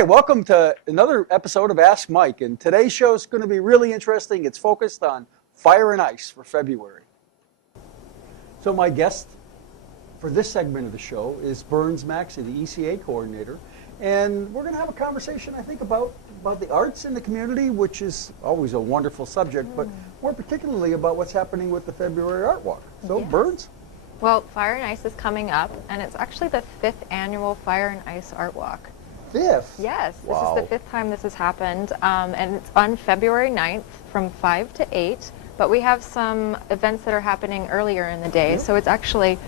right, welcome to another episode of Ask Mike, and today's show is going to be really interesting. It's focused on fire and ice for February. So my guest for this segment of the show is Burns Maxey, the ECA coordinator, and we're going to have a conversation, I think, about the arts in the community, which is always a wonderful subject, but more particularly about what's happening with the February Art Walk. So, yes. Burns? Well, Fire and Ice is coming up, and it's actually the 5th annual Fire and Ice Art Walk. 5th? Yes, wow. This is the 5th time this has happened, and it's on February 9th from 5 to 8, but we have some events that are happening earlier in the day, so it's actually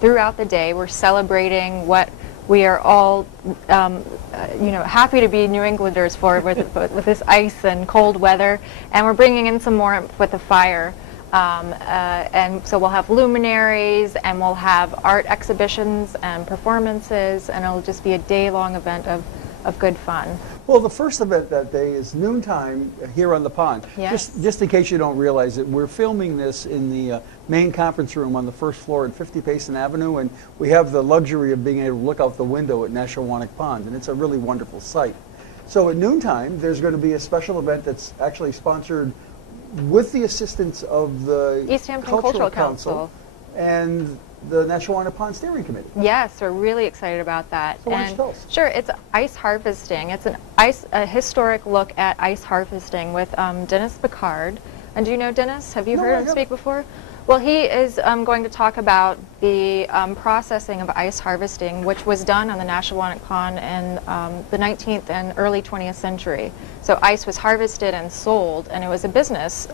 throughout the day we're celebrating what we are all happy to be New Englanders for with this ice and cold weather, and we're bringing in some warmth with the fire. And so we'll have luminaries, and we'll have art exhibitions and performances, and it'll just be a day-long event of good fun. Well, the first event that day is noontime here on the pond. Yes. Just in case you don't realize it, we're filming this in the main conference room on the first floor at 50 Payson Avenue, and we have the luxury of being able to look out the window at Neshowannock Pond, and it's a really wonderful sight. So at noontime, there's going to be a special event that's actually sponsored with the assistance of the East Hampton Cultural Council and the Neshowannock Pond Steering Committee. Yes, we're really excited about that. So why don't you tell us? Sure, it's ice harvesting. It's a historic look at ice harvesting with Dennis Picard. And do you know Dennis? Have you heard him speak before? Well, he is going to talk about the processing of ice harvesting, which was done on the Neshowannock Pond in the 19th and early 20th century. So ice was harvested and sold, and it was a business,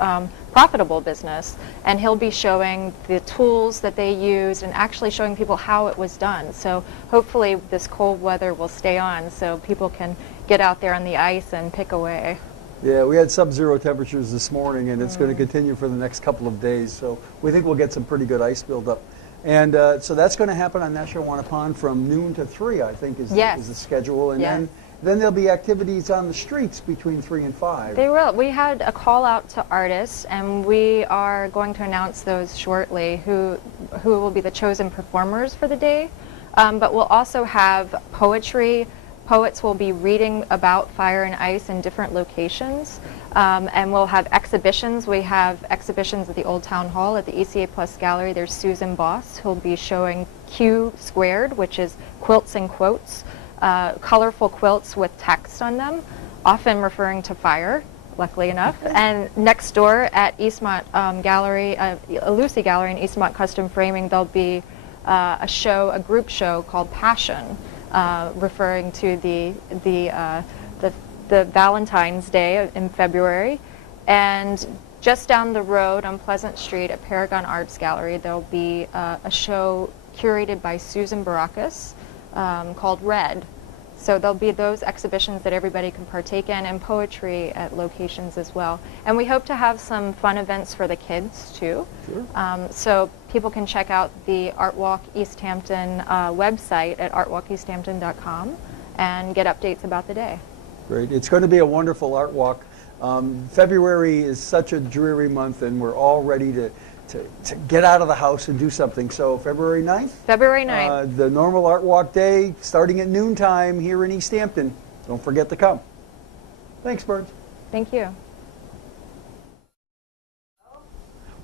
profitable business, and he'll be showing the tools that they used and actually showing people how it was done. So hopefully this cold weather will stay on so people can get out there on the ice and pick away. Yeah, we had sub-zero temperatures this morning, and it's going to continue for the next couple of days. So we think we'll get some pretty good ice buildup. And so that's going to happen on Neshowannock Pond from noon to 3, I think, is the schedule. And then there'll be activities on the streets between 3 and 5. They will. We had a call out to artists, and we are going to announce those shortly, who will be the chosen performers for the day. But we'll also have poetry. Poets will be reading about fire and ice in different locations, and we'll have exhibitions. We have exhibitions at the Old Town Hall at the ECA Plus Gallery. There's Susan Boss, who'll be showing Q Squared, which is quilts and quotes, colorful quilts with text on them, often referring to fire, luckily enough. And next door at Eastmont Gallery, Lucy Gallery in Eastmont Custom Framing, there'll be a group show called Passion, referring to the Valentine's Day in February. And just down the road on Pleasant Street at Paragon Arts Gallery, there'll be a show curated by Susan Baracus called Red. So there'll be those exhibitions that everybody can partake in, and poetry at locations as well. And we hope to have some fun events for the kids too. Sure. So people can check out the Art Walk East Hampton website at artwalkeasthampton.com and get updates about the day. Great. It's going to be a wonderful art walk. February is such a dreary month, and we're all ready to get out of the house and do something. So February 9th? February 9th. The normal Art Walk Day starting at noontime here in East Hampton. Don't forget to come. Thanks, Burns. Thank you.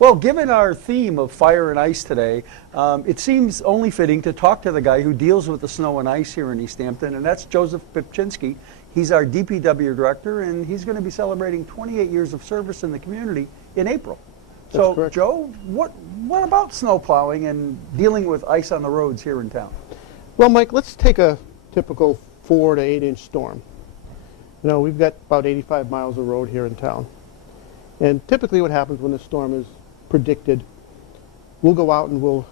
Well, given our theme of fire and ice today, it seems only fitting to talk to the guy who deals with the snow and ice here in East Hampton, and that's Joseph Pipchinsky. He's our DPW director, and he's going to be celebrating 28 years of service in the community in April. So, correct. Joe, what about snow plowing and dealing with ice on the roads here in town? Well, Mike, let's take a typical 4 to 8 inch storm. You know, we've got about 85 miles of road here in town. And typically what happens when the storm is predicted, we'll go out and we'll,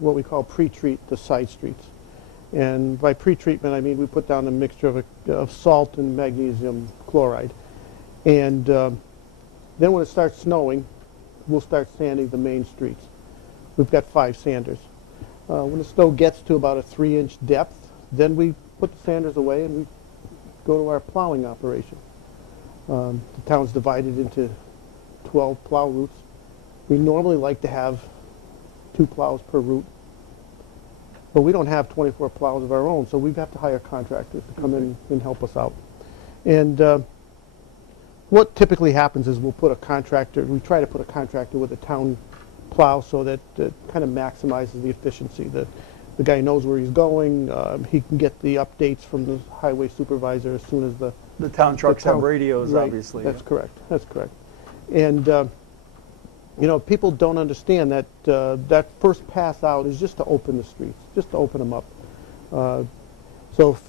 what we call pre-treat the side streets. And by pre-treatment, I mean we put down a mixture of salt and magnesium chloride. And then when it starts snowing, we'll start sanding the main streets. We've got 5 sanders. When the snow gets to about a 3-inch depth, then we put the sanders away and we go to our plowing operation. The town's divided into 12 plow routes. We normally like to have 2 plows per route. but we don't have 24 plows of our own, so we have to hire contractors to come in and help us out. And what typically happens is we try to put a contractor with a town plow so that it kind of maximizes the efficiency. The guy knows where he's going. He can get the updates from the highway supervisor as soon as The town trucks have radios, right, obviously. That's correct. That's correct. And you know, people don't understand that that first pass out is just to open the streets, just to open them up. So if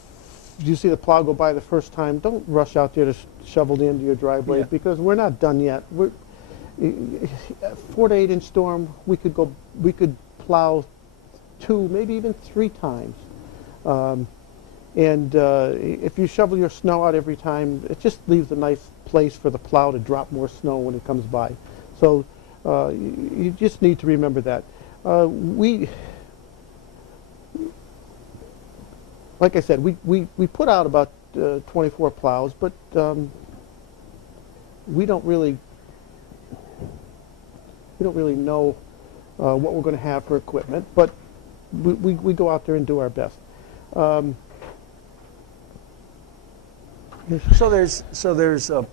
you see the plow go by the first time, don't rush out there to shovel the end of your driveway, because we're not done yet. 4 to 8 inch storm, we could plow 2, maybe even 3 times. If you shovel your snow out every time, it just leaves a nice place for the plow to drop more snow when it comes by. So you just need to remember that. Like I said, we put out about 24 plows, but we don't really know what we're going to have for equipment, but we go out there and do our best. So there's a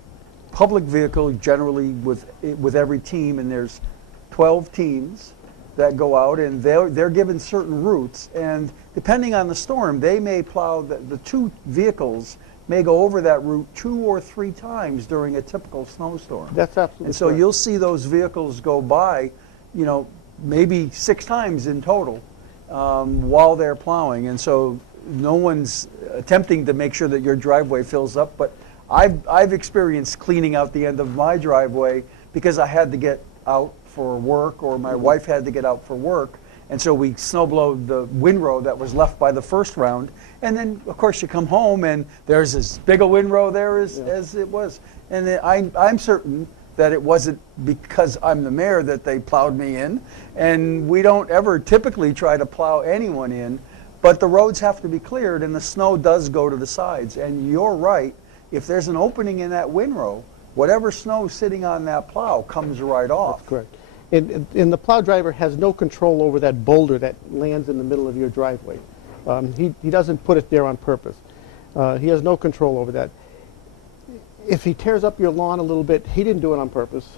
public vehicle generally with every team, and there's 12 teams that go out, and they're given certain routes, and depending on the storm, they may plow the 2 vehicles may go over that route 2 or 3 times during a typical snowstorm. That's absolutely And so correct. you'll see those vehicles go by, you know, maybe 6 times in total while they're plowing. And so no one's attempting to make sure that your driveway fills up, but I've experienced cleaning out the end of my driveway because I had to get out for work, or my wife had to get out for work. And so we snowblowed the windrow that was left by the first round. And then, of course, you come home and there's as big a windrow there as it was. And I'm certain that it wasn't because I'm the mayor that they plowed me in. And we don't ever typically try to plow anyone in. But the roads have to be cleared, and the snow does go to the sides. And you're right. If there's an opening in that windrow, whatever snow sitting on that plow comes right off. That's correct. And the plow driver has no control over that boulder that lands in the middle of your driveway. He doesn't put it there on purpose. He has no control over that. If he tears up your lawn a little bit, he didn't do it on purpose.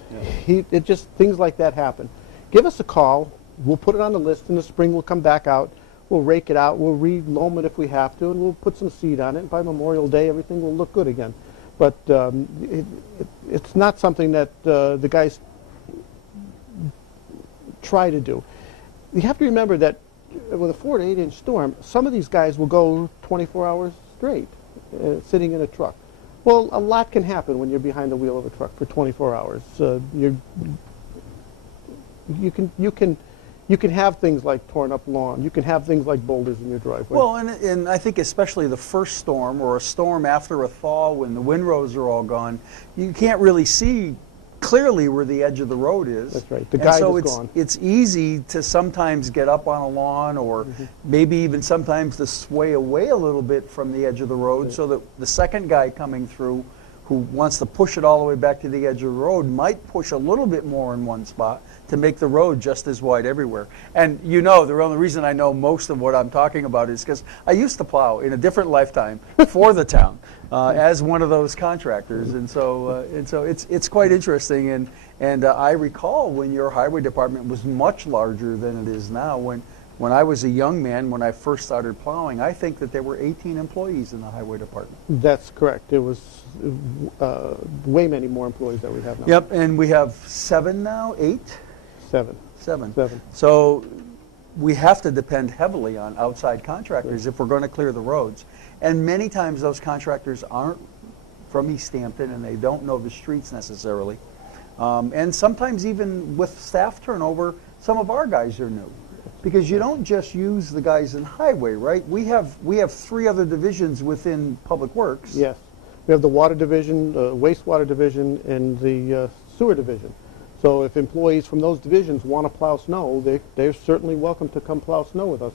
Yeah. It just, things like that happen. Give us a call. We'll put it on the list. In the spring, we'll come back out. We'll rake it out. We'll re-loam it if we have to, and we'll put some seed on it. And by Memorial Day, everything will look good again. But it's not something that the guys try to do. You have to remember that with a 4 to 8 inch storm, some of these guys will go 24 hours straight sitting in a truck. Well, a lot can happen when you're behind the wheel of a truck for 24 hours. You can have things like torn up lawn. You can have things like boulders in your driveway. Well, and I think especially the first storm, or a storm after a thaw when the windrows are all gone, you can't really see clearly where the edge of the road is. That's right. The guide is gone. It's easy to sometimes get up on a lawn, or maybe even sometimes to sway away a little bit from the edge of the road, so that the second guy coming through who wants to push it all the way back to the edge of the road might push a little bit more in one spot to make the road just as wide everywhere. And you know, the only reason I know most of what I'm talking about is because I used to plow in a different lifetime for the town as one of those contractors. And so it's quite interesting. And I recall when your highway department was much larger than it is now. When I was a young man, when I first started plowing, I think that there were 18 employees in the highway department. That's correct. There was way many more employees that we have now. Yep, and we have 7 now, 8? 7. 7. So we have to depend heavily on outside contractors if we're going to clear the roads. And many times those contractors aren't from East Hampton, and they don't know the streets necessarily. And sometimes even with staff turnover, some of our guys are new. Because you don't just use the guys in highway, right? We have 3 other divisions within Public Works. Yes. We have the water division, the wastewater division, and the sewer division. So if employees from those divisions want to plow snow, they're certainly welcome to come plow snow with us.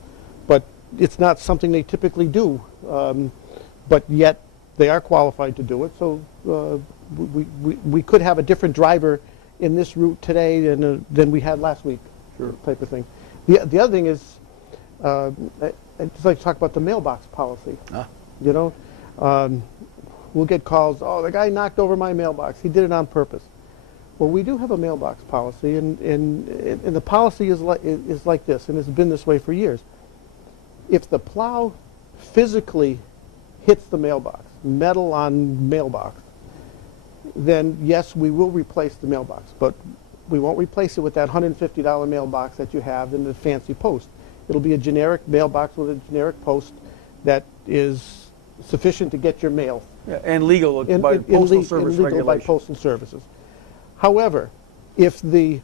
But it's not something they typically do. But yet they are qualified to do it. So we could have a different driver in this route today than we had last week, type of thing. The other thing is, I'd just like to talk about the mailbox policy. Ah. You know, we'll get calls, oh, the guy knocked over my mailbox. He did it on purpose. Well, we do have a mailbox policy, and the policy is like this, and it's been this way for years. If the plow physically hits the mailbox, metal on mailbox, then yes, we will replace the mailbox, but we won't replace it with that $150 mailbox that you have in the fancy post. It'll be a generic mailbox with a generic post that is sufficient to get your mail. Yeah, and legal by Postal Service legal by regulation. Postal Services. However, if the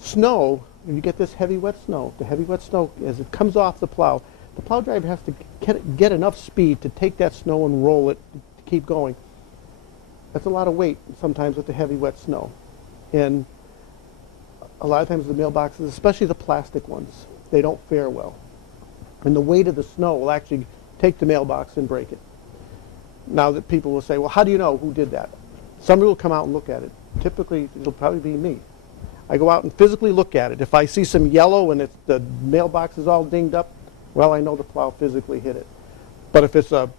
snow, if you get this heavy wet snow, the heavy wet snow, as it comes off the plow driver has to get enough speed to take that snow and roll it to keep going. That's a lot of weight sometimes with the heavy wet snow. And a lot of times the mailboxes, especially the plastic ones, they don't fare well. And the weight of the snow will actually take the mailbox and break it. Now that people will say, well, how do you know who did that? Somebody will come out and look at it. Typically, it'll probably be me. I go out and physically look at it. If I see some yellow and the mailbox is all dinged up, well, I know the plow physically hit it. But if it's a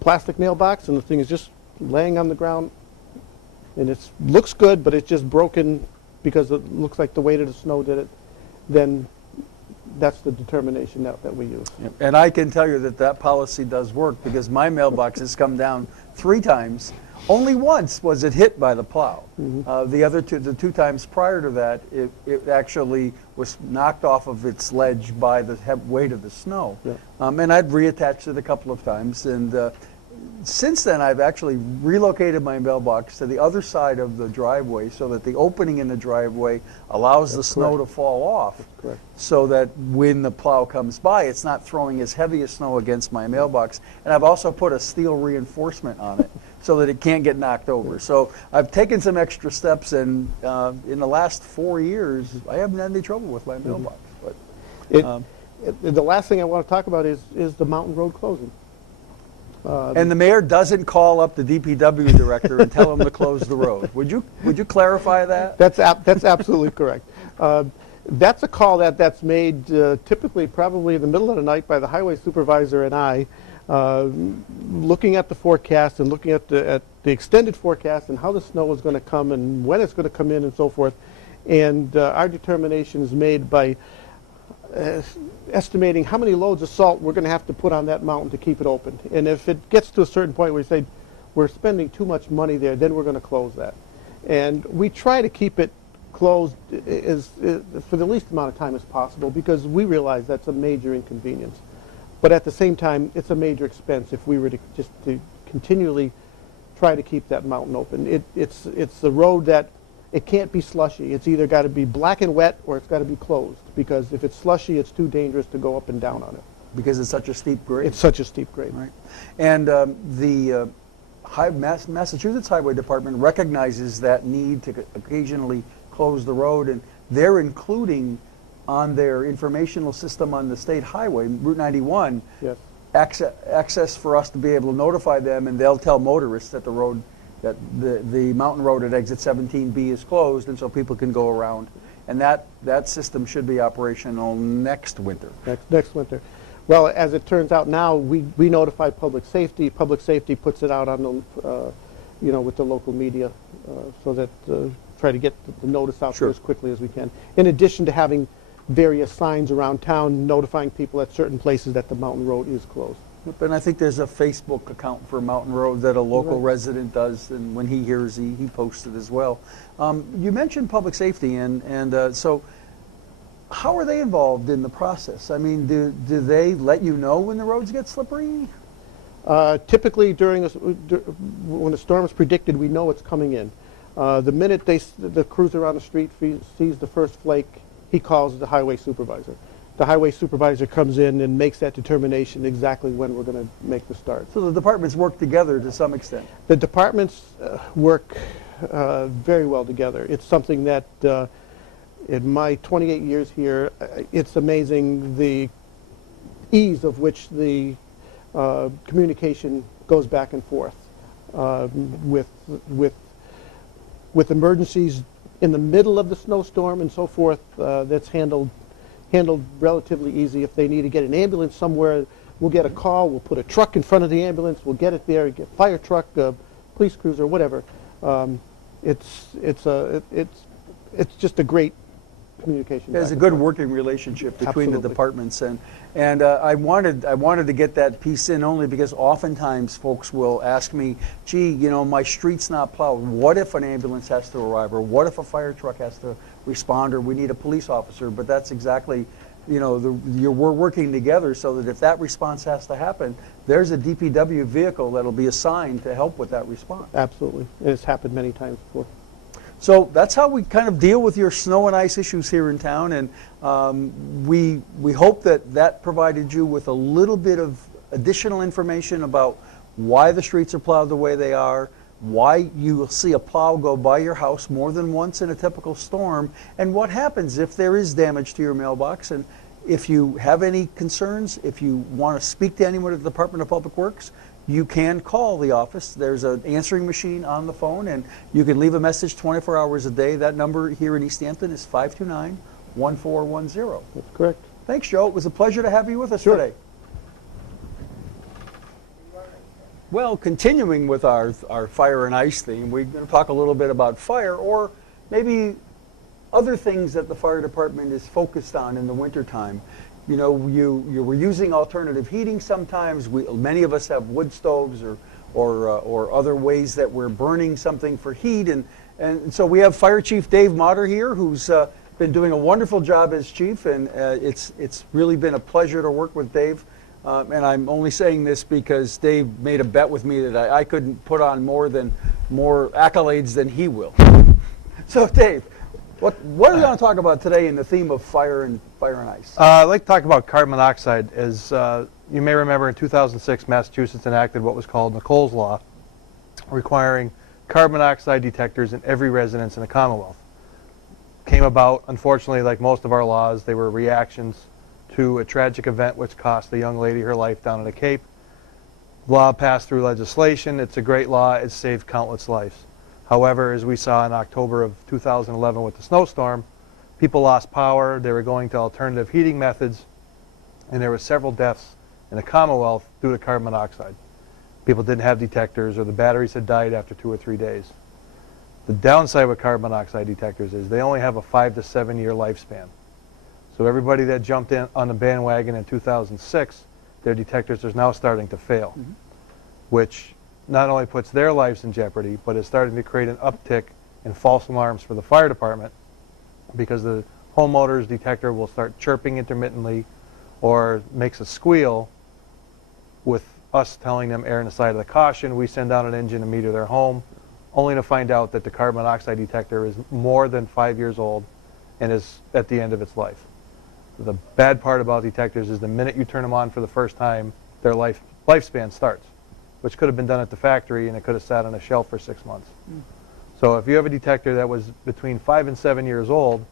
plastic mailbox and the thing is just laying on the ground and it looks good, but it's just broken because it looks like the weight of the snow did it, then that's the determination that we use. Yep. And I can tell you that policy does work, because my mailbox has come down 3 times. Only once was it hit by the plow. Mm-hmm. The two times prior to that, it actually was knocked off of its ledge by the weight of the snow. Yeah. And I'd reattached it a couple of times. And since then, I've actually relocated my mailbox to the other side of the driveway so that the opening in the driveway allows the snow to fall off. Correct. So that when the plow comes by, it's not throwing as heavy a snow against my mailbox. And I've also put a steel reinforcement on it so that it can't get knocked over. So I've taken some extra steps, and in the last 4 years, I haven't had any trouble with my mailbox. But the last thing I want to talk about is the Mountain Road closing. And the mayor doesn't call up the DPW director and tell him to close the road. Would you clarify that? That's absolutely correct. That's a call that's made typically probably in the middle of the night by the highway supervisor and I, looking at the forecast and looking at the extended forecast and how the snow is going to come and when it's going to come in and so forth. And our determination is made by estimating how many loads of salt we're going to have to put on that mountain to keep it open. And if it gets to a certain point where we say we're spending too much money there, then we're going to close that. And we try to keep it closed for the least amount of time as possible, because we realize that's a major inconvenience. But at the same time, it's a major expense if we were to just to continually try to keep that mountain open. It's the road that it can't be slushy. It's either got to be black and wet or it's got to be closed, because if it's slushy, it's too dangerous to go up and down on it. Because it's such a steep grade. It's such a steep grade. Right. And the Massachusetts Highway Department recognizes that need to occasionally close the road, and they're including on their informational system on the state highway, Route 91, Yes. access for us to be able to notify them, and they'll tell motorists that the mountain road at exit 17B is closed, and so people can go around. And that system should be operational next winter. Next winter. Well, as it turns out now, we notify public safety. Public safety puts it out on the, with the local media, so that try to get the notice out there as quickly as we can. In addition to having various signs around town notifying people at certain places that the mountain road is closed. And I think there's a Facebook account for Mountain Road that a local resident does, and when he hears, he posts it as well. You mentioned public safety, and so how are they involved in the process? I mean, do they let you know when the roads get slippery? Typically, when a storm is predicted, we know it's coming in. The minute the cruiser on the street sees the first flake, he calls the highway supervisor. The highway supervisor comes in and makes that determination exactly when we're going to make the start. So the departments work together to some extent. The departments work very well together. It's something that in my 28 years here, it's amazing the ease of which the communication goes back and forth with emergencies in the middle of the snowstorm and so forth. That's handled handled relatively easy. If they need to get an ambulance somewhere, we'll get a call, we'll put a truck in front of the ambulance, we'll get it there, get fire truck, police cruiser, whatever. It's just a great communication. There's a good working relationship between the Absolutely. departments, and I wanted to get that piece in only because oftentimes folks will ask me, gee, you know, my street's not plowed. What if an ambulance has to arrive, or what if a fire truck has to respond, or we need a police officer? But that's exactly, you know, we're working together so that if that response has to happen, there's a DPW vehicle that'll be assigned to help with that response. Absolutely. And it's happened many times before. So that's how we kind of deal with your snow and ice issues here in town, and we hope that provided you with a little bit of additional information about why the streets are plowed the way they are, why you will see a plow go by your house more than once in a typical storm, and what happens if there is damage to your mailbox. And if you have any concerns, if you want to speak to anyone at the Department of Public Works, you can call the office. There's an answering machine on the phone, and you can leave a message 24 hours a day. That number here in East Hampton is 529-1410. That's correct. Thanks, Joe. It was a pleasure to have you with us Sure. today. Well, continuing with our fire and ice theme, we're going to talk a little bit about fire, or maybe other things that the fire department is focused on in the wintertime. You know, we're using alternative heating sometimes. Many of us have wood stoves or other ways that we're burning something for heat. And so we have Fire Chief Dave Motter here, who's been doing a wonderful job as chief, and it's really been a pleasure to work with Dave. And I'm only saying this because Dave made a bet with me that I couldn't put on more accolades than he will. So Dave, what are we going to talk about today in the theme of fire and ice? I'd like to talk about carbon monoxide. As you may remember, in 2006, Massachusetts enacted what was called Nichols Law, requiring carbon monoxide detectors in every residence in the Commonwealth. Came about, unfortunately, like most of our laws, they were reactions to a tragic event which cost a young lady her life down at the Cape. Law passed through legislation. It's a great law. It's saved countless lives. However, as we saw in October of 2011 with the snowstorm, people lost power, they were going to alternative heating methods, and there were several deaths in the Commonwealth due to carbon monoxide. People didn't have detectors, or the batteries had died after 2 or 3 days. The downside with carbon monoxide detectors is they only have a 5 to 7 year lifespan. So everybody that jumped in on the bandwagon in 2006, their detectors are now starting to fail, which not only puts their lives in jeopardy, but is starting to create an uptick in false alarms for the fire department, because the homeowner's detector will start chirping intermittently or makes a squeal with us telling them err on the side of the caution. We send out an engine to meter their home, only to find out that the carbon monoxide detector is more than 5 years old and is at the end of its life. The bad part about detectors is the minute you turn them on for the first time, their lifespan starts, which could have been done at the factory, and it could have sat on a shelf for 6 months. So if you have a detector that was between 5 and 7 years old,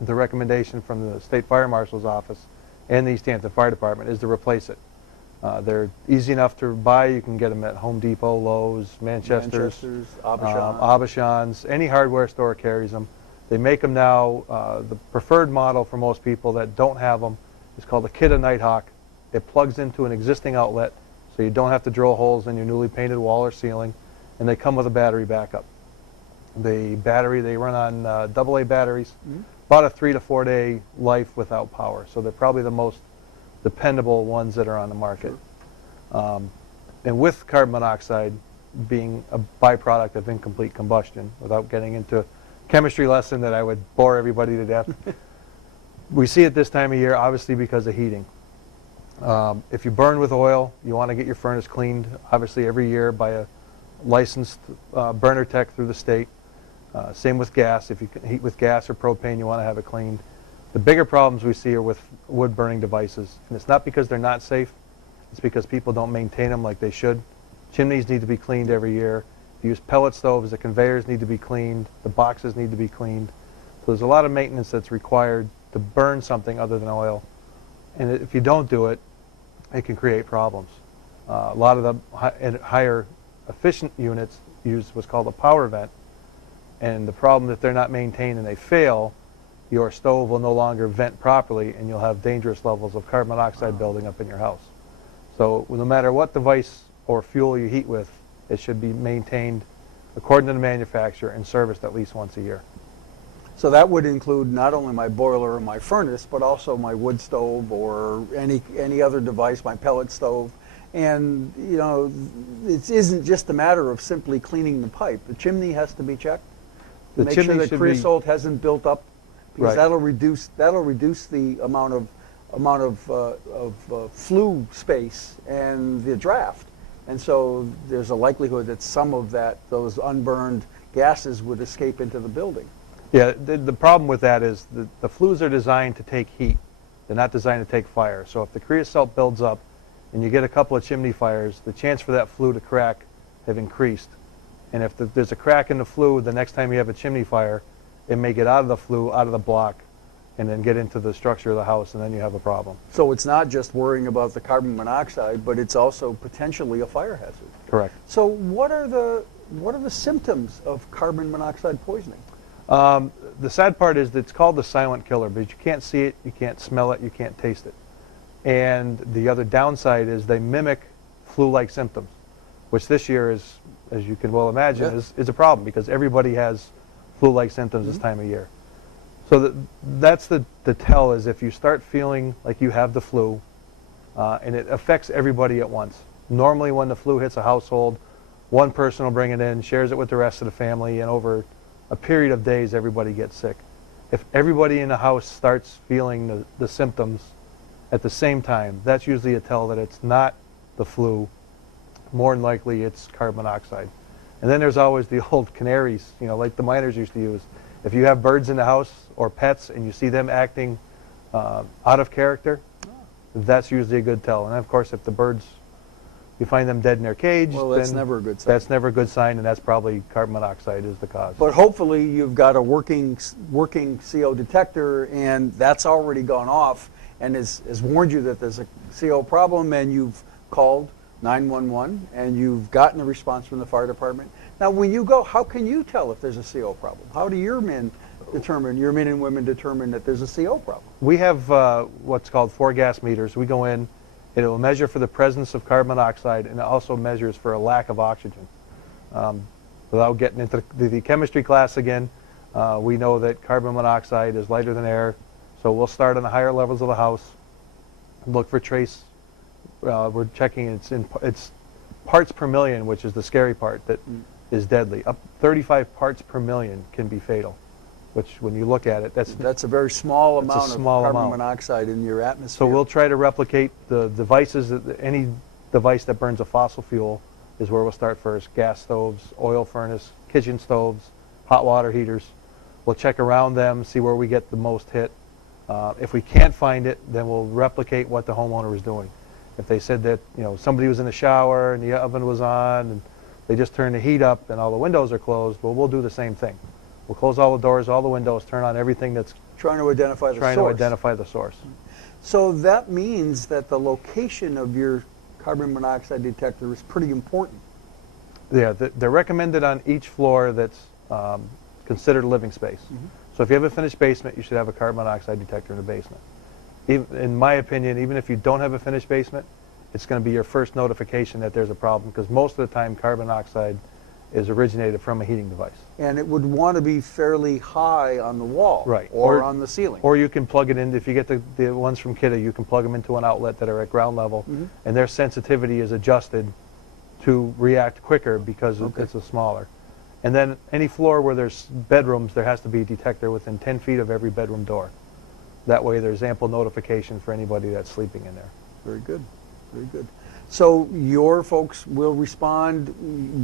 the recommendation from the State Fire Marshal's office and the East Hampton Fire Department is to replace it. They're easy enough to buy. You can get them at Home Depot, Lowe's, Manchester's, Abishans. Any hardware store carries them. They make them now. The preferred model for most people that don't have them is called a Kidde Nighthawk. It plugs into an existing outlet, so you don't have to drill holes in your newly painted wall or ceiling, and they come with a battery backup. The battery, they run on AA batteries, about a 3 to 4 day life without power. So they're probably the most dependable ones that are on the market. And with carbon monoxide being a byproduct of incomplete combustion, without getting into chemistry lesson that I would bore everybody to death, we see it this time of year, obviously because of heating. If you burn with oil, you want to get your furnace cleaned, obviously every year by a licensed burner tech through the state. Same with gas. If you can heat with gas or propane, you want to have it cleaned. The bigger problems we see are with wood burning devices, and it's not because they're not safe, it's because people don't maintain them like they should. Chimneys need to be cleaned every year. If you use pellet stoves, the conveyors need to be cleaned, the boxes need to be cleaned. So there's a lot of maintenance that's required to burn something other than oil, and if you don't do it, it can create problems. A lot of the higher efficient units use what's called a power vent, and the problem, if they're not maintained and they fail, your stove will no longer vent properly, and you'll have dangerous levels of carbon monoxide building up in your house. So no matter what device or fuel you heat with, it should be maintained according to the manufacturer and serviced at least once a year. So that would include not only my boiler or my furnace, but also my wood stove or any other device, my pellet stove. And, you know, it isn't just a matter of simply cleaning the pipe. The chimney has to be checked to make sure that creosote hasn't built up, because that'll reduce the amount of flue space and the draft. And so there's a likelihood that some of those unburned gases would escape into the building. Yeah, the problem with that is the flues are designed to take heat. They're not designed to take fire. So if the creosote builds up and you get a couple of chimney fires, the chance for that flue to crack have increased. And if there's a crack in the flue, the next time you have a chimney fire, it may get out of the flue, out of the block, and then get into the structure of the house, and then you have a problem. So it's not just worrying about the carbon monoxide, but it's also potentially a fire hazard. Correct. So what are the symptoms of carbon monoxide poisoning? The sad part is that it's called the silent killer, because you can't see it, you can't smell it, you can't taste it. And the other downside is they mimic flu-like symptoms, which this year is, as you can well imagine, is a problem, because everybody has flu-like symptoms this time of year. So that's the tell, is if you start feeling like you have the flu, and it affects everybody at once. Normally when the flu hits a household, one person will bring it in, shares it with the rest of the family, and over a period of days everybody gets sick. If everybody in the house starts feeling the symptoms at the same time, that's usually a tell that it's not the flu. More than likely it's carbon monoxide. And then there's always the old canaries, you know, like the miners used to use. If you have birds in the house or pets and you see them acting out of character, that's usually a good tell. And of course, if the birds, you find them dead in their cage, well, that's never a good sign. That's never a good sign, and that's probably carbon monoxide is the cause. But hopefully you've got a working CO detector, and that's already gone off and has warned you that there's a CO problem, and you've called 911 and you've gotten a response from the fire department. Now when you go, how can you tell if there's a CO problem? How do your men and women determine that there's a CO problem? We have what's called 4 gas meters. We go in, it will measure for the presence of carbon monoxide, and it also measures for a lack of oxygen. Without getting into the chemistry class again, we know that carbon monoxide is lighter than air, so we'll start on the higher levels of the house, look for trace. We're checking it's parts per million, which is the scary part, that is deadly. Up 35 parts per million can be fatal, which when you look at it, that's a very small amount of carbon monoxide in your atmosphere. So we'll try to replicate the devices, any device that burns a fossil fuel is where we'll start first. Gas stoves, oil furnace, kitchen stoves, hot water heaters. We'll check around them, see where we get the most hit. If we can't find it, then we'll replicate what the homeowner is doing. If they said that, you know, somebody was in the shower and the oven was on and they just turned the heat up and all the windows are closed, well, we'll do the same thing. We'll close all the doors, all the windows, turn on everything that's trying to identify the source. So that means that the location of your carbon monoxide detector is pretty important. Yeah, they're recommended on each floor that's considered a living space. So if you have a finished basement, you should have a carbon monoxide detector in the basement. In my opinion, even if you don't have a finished basement, it's going to be your first notification that there's a problem, because most of the time carbon monoxide is originated from a heating device. And it would want to be fairly high on the wall, right, or on the ceiling. Or you can plug it in, if you get the ones from Kidde, you can plug them into an outlet that are at ground level, and their sensitivity is adjusted to react quicker because it's smaller. And then any floor where there's bedrooms, there has to be a detector within 10 feet of every bedroom door. That way there's ample notification for anybody that's sleeping in there. Very good, very good. So your folks will respond.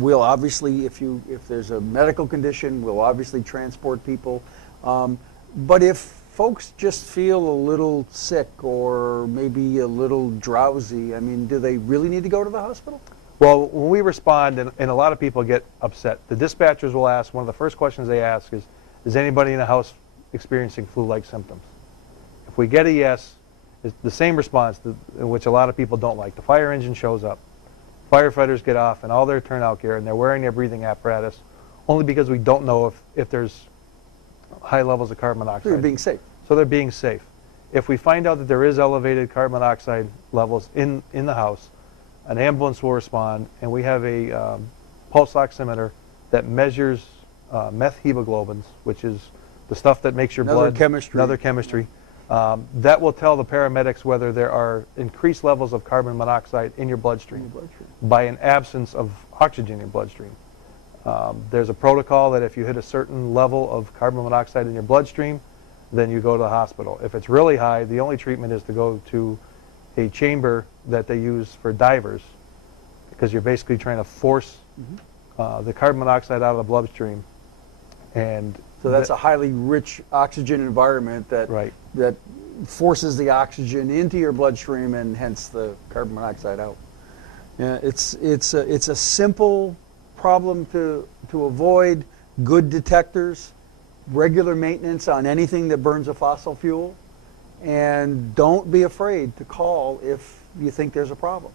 We'll obviously, if there's a medical condition, we'll obviously transport people. But if folks just feel a little sick or maybe a little drowsy, I mean, do they really need to go to the hospital? Well, when we respond, and a lot of people get upset, the dispatchers will ask, one of the first questions they ask is anybody in the house experiencing flu-like symptoms? If we get a yes, it's the same response, which a lot of people don't like. The fire engine shows up, firefighters get off in all their turnout gear, and they're wearing their breathing apparatus, only because we don't know if there's high levels of carbon So monoxide. you're being safe. So they're being safe. If we find out that there is elevated carbon monoxide levels in the house, an ambulance will respond, and we have a pulse oximeter that measures meth hemoglobins, which is the stuff that makes your Another blood. chemistry. Another chemistry. That will tell the paramedics whether there are increased levels of carbon monoxide in your bloodstream by an absence of oxygen in your bloodstream. There's a protocol that if you hit a certain level of carbon monoxide in your bloodstream, then you go to the hospital. If it's really high, the only treatment is to go to a chamber that they use for divers, because you're basically trying to force the carbon monoxide out of the bloodstream. And So that's a highly rich oxygen environment that Right. that forces the oxygen into your bloodstream and hence the carbon monoxide out. Yeah, it's a simple problem to avoid. Good detectors, regular maintenance on anything that burns a fossil fuel, and don't be afraid to call if you think there's a problem.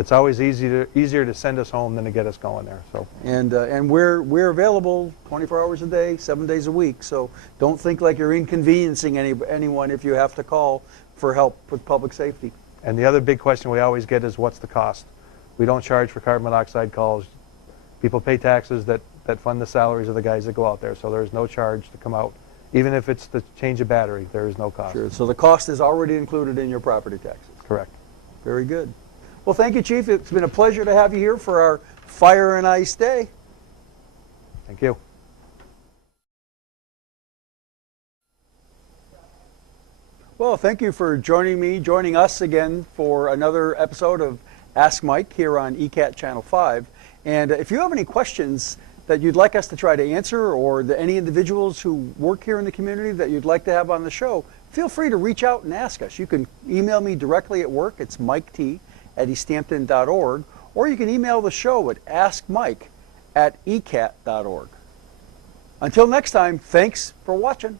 it's always easier to send us home than to get us going there. So And we're available 24 hours a day, 7 days a week. So don't think like you're inconveniencing anyone if you have to call for help with public safety. And the other big question we always get is, what's the cost? We don't charge for carbon monoxide calls. People pay taxes that fund the salaries of the guys that go out there, so there's no charge to come out. Even if it's to change a battery, there is no cost. Sure. So the cost is already included in your property taxes. Correct. Very good. Well, thank you, Chief. It's been a pleasure to have you here for our Fire and Ice Day. Thank you. Well, thank you for joining us again for another episode of Ask Mike here on ECAT Channel 5. And if you have any questions that you'd like us to try to answer, or any individuals who work here in the community that you'd like to have on the show, feel free to reach out and ask us. You can email me directly at work. It's Mike10@easthampton.org, or you can email the show at askmike@ecat.org. Until next time, thanks for watching.